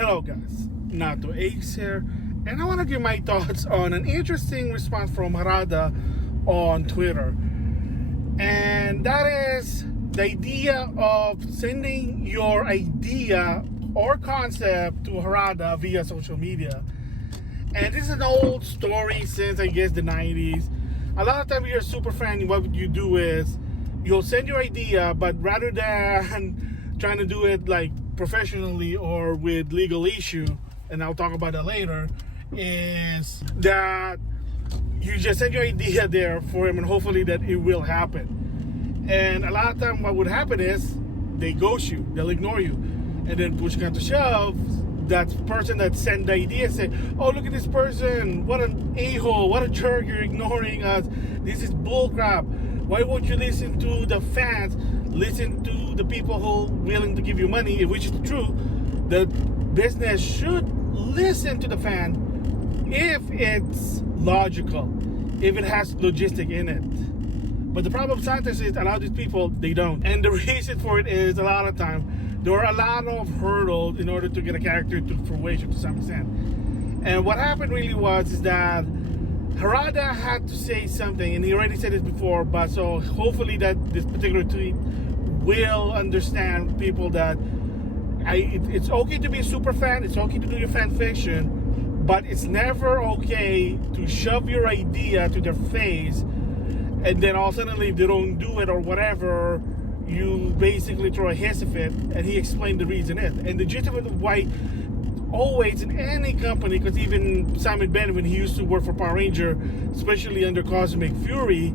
Hello guys, NautoAis here, and I want to give my thoughts on an interesting response from Harada on Twitter. And that is the idea of sending your idea or concept to Harada via social media. And this is an old story since I guess the 90s. A lot of times you're a super fan, what you do is you'll send your idea, but rather than trying to do it like professionally or with legal issue, and I'll talk about that later, is that you just send your idea there for him and hopefully that it will happen. And a lot of time what would happen is they ghost you, they'll ignore you, and then push comes to shove, that person that sent the idea say, oh, look at this person, what an a-hole, what a jerk, you're ignoring us, this is bullcrap. Why won't you listen to the fans, listen to the people who are willing to give you money, which is true. The business should listen to the fan if it's logical, if it has logistic in it. But the problem sometimes is a lot of these people, they don't. And the reason for it is a lot of time, there are a lot of hurdles in order to get a character to fruition to some extent. And what happened really was is that Harada had to say something, and he already said it before, but so hopefully that this particular tweet will understand people that it's okay to be a super fan, it's okay to do your fan fiction, but it's never okay to shove your idea to their face, and then all of a sudden if they don't do it or whatever, you basically throw a hiss of it. And he explained the reason is, and the gist of it why always in any company, because even Simon Ben, when he used to work for Power Ranger, especially under Cosmic Fury,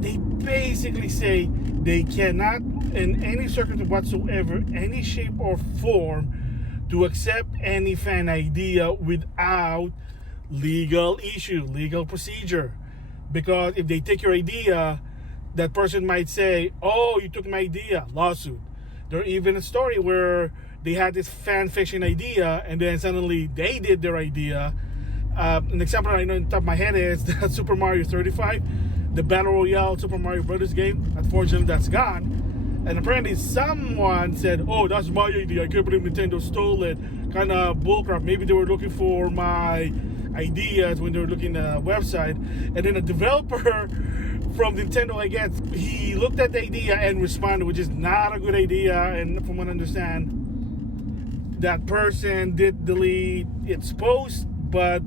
they basically say they cannot in any circumstance whatsoever, any shape or form, to accept any fan idea without legal issue, legal procedure. Because if they take your idea, that person might say, oh, you took my idea, lawsuit. There's even a story where they had this fan fiction idea and then suddenly they did their idea. An example I know in the top of my head is that Super Mario 35, the Battle Royale Super Mario Brothers game. Unfortunately, that's gone. And apparently someone said, oh, that's my idea, I can't believe Nintendo stole it. Kind of bullcrap. Maybe they were looking for my ideas when they were looking at the website. And then a developer from Nintendo, I guess, he looked at the idea and responded, which is not a good idea. And from what I understand, that person did delete its post, but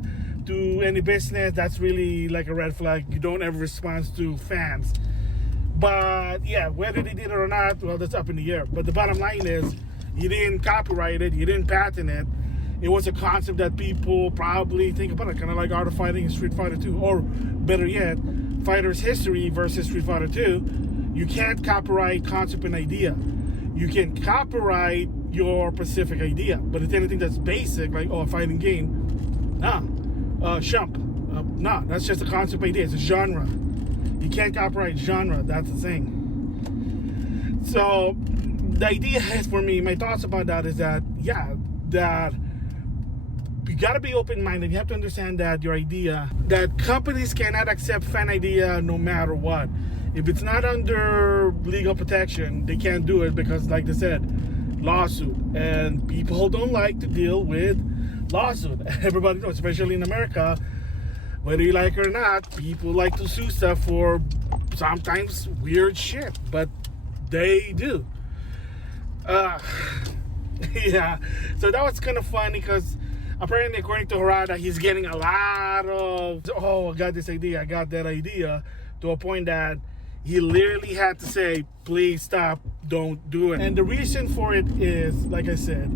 to any business, that's really like a red flag. You don't ever respond to fans. But yeah, whether they did it or not, well, that's up in the air. But the bottom line is, you didn't copyright it, you didn't patent it. It was a concept that people probably think about it, kind of like Art of Fighting in Street Fighter 2, or better yet, Fighter's History versus Street Fighter 2. You can't copyright concept and idea. You can copyright your specific idea, but it's anything that's basic, like, oh, a fighting game, nah. Shump, nah, that's just a concept idea, it's a genre. You can't copyright genre, that's the thing. So, the idea is, for me, my thoughts about that is that, yeah, that you gotta be open-minded. You have to understand that your idea, that companies cannot accept fan idea no matter what. If it's not under legal protection, they can't do it because, like they said, lawsuit. And people don't like to deal with lawsuit. Everybody knows, especially in America, whether you like it or not, people like to sue stuff for sometimes weird shit, but they do. Yeah, so that was kind of funny because apparently, according to Harada, he's getting a lot of, oh, I got this idea, I got that idea, to a point that he literally had to say, please stop, don't do it. And the reason for it is, like I said,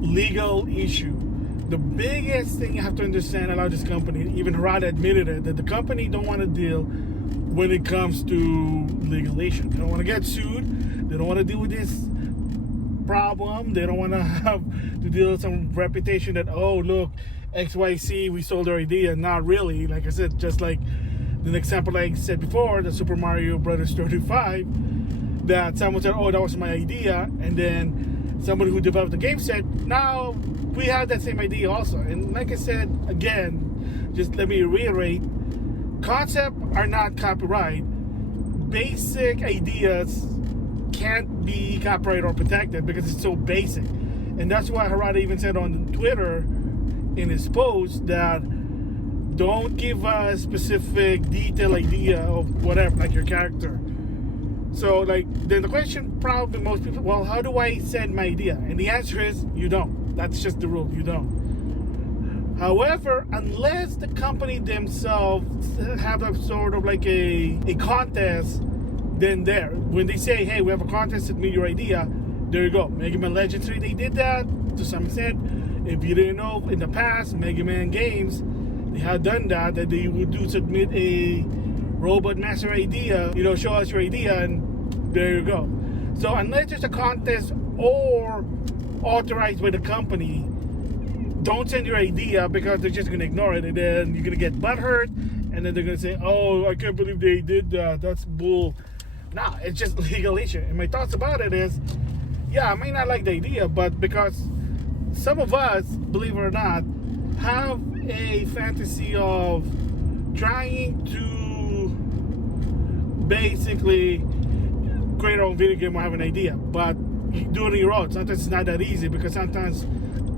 legal issue. The biggest thing you have to understand about this company, even Harada admitted it, that the company don't want to deal when it comes to legal issue. They don't want to get sued. They don't want to deal with this problem. They don't want to have to deal with some reputation that, oh, look, XYZ, we sold our idea. Not really. Like I said, just like the example like I said before, the Super Mario Brothers 35, that someone said, oh, that was my idea, and then somebody who developed the game said, no, we had that same idea also. And like I said, again, just let me reiterate, concepts are not copyright. Basic ideas can't be copyrighted or protected because it's so basic. And that's why Harada even said on Twitter in his post that don't give a specific detailed idea of whatever, like your character. So like, then the question probably most people, well, how do I send my idea? And the answer is you don't. That's just the rule, you don't. However, unless the company themselves have a sort of like a contest, then there, when they say, hey, we have a contest, submit your idea, there you go. Mega Man Legends 3, they did that to some extent. If you didn't know, in the past, Mega Man games, they had done that they would submit a Robot Master idea, show us your idea, and there you go. So unless there's a contest or authorized by the company, don't send your idea, because they're just going to ignore it, and then you're going to get butthurt, and then they're going to say, oh, I can't believe they did that, that's bull. Nah, it's just legal issue. And my thoughts about it is, yeah, I may not like the idea, but because some of us, believe it or not, have a fantasy of trying to basically create our own video game or have an idea, but you do it on your own. Sometimes it's not that easy, because sometimes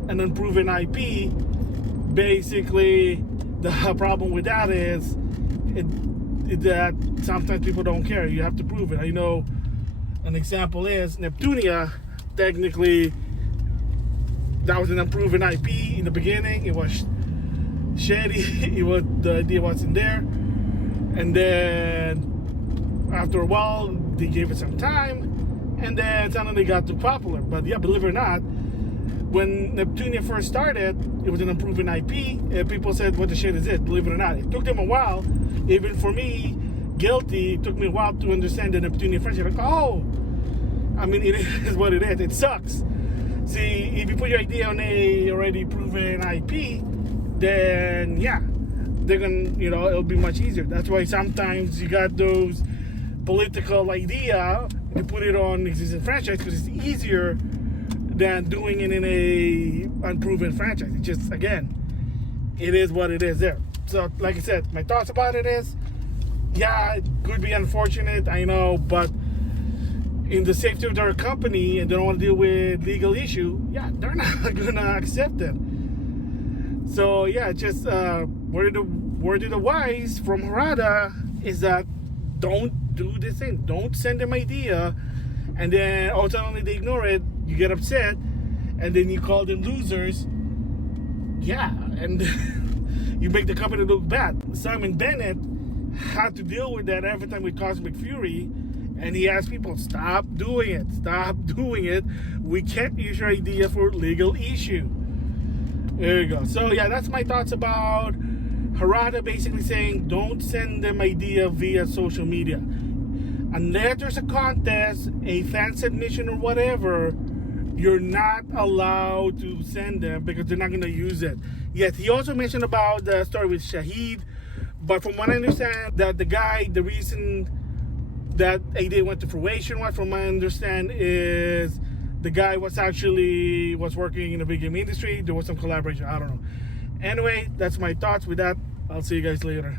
an unproven IP, basically the problem with that is that sometimes people don't care. You have to prove it. I know an example is Neptunia. Technically, that was an unproven IP in the beginning. It was shady. The idea wasn't there, and then after a while, they gave it some time, and then suddenly got too popular. But yeah, believe it or not, when Neptunia first started, it was an unproven IP, and people said, what the shit is it? Believe it or not, it took them a while. Even for me, guilty, it took me a while to understand the Neptunia franchise. Like, oh, I mean, it is what it is. It sucks. See, if you put your idea on a already proven IP, then yeah, they're gonna, it'll be much easier. That's why sometimes you got those political idea, you put it on existing franchise, because it's easier than doing it in a unproven franchise. It just, again, it is what it is there. So like I said, my thoughts about it is, yeah, it could be unfortunate, I know, but in the safety of their company, and they don't want to deal with legal issue, yeah, they're not gonna accept it. So yeah, just word of the wise from Harada is that don't do this thing. Don't send them idea, and then ultimately they ignore it. You get upset, and then you call them losers. Yeah, and you make the company look bad. Simon Bennett had to deal with that every time with Cosmic Fury, and he asked people, stop doing it. Stop doing it. We can't use your idea for legal issue. There you go. So yeah, that's my thoughts about Harada basically saying don't send them idea via social media. Unless there's a contest, a fan submission or whatever, you're not allowed to send them, because they're not going to use it. Yes, he also mentioned about the story with Shahid, but from what I understand, that the reason that idea went to fruition, from my understand, is the guy was working in the video game industry. There was some collaboration. I don't know. Anyway, that's my thoughts with that. I'll see you guys later.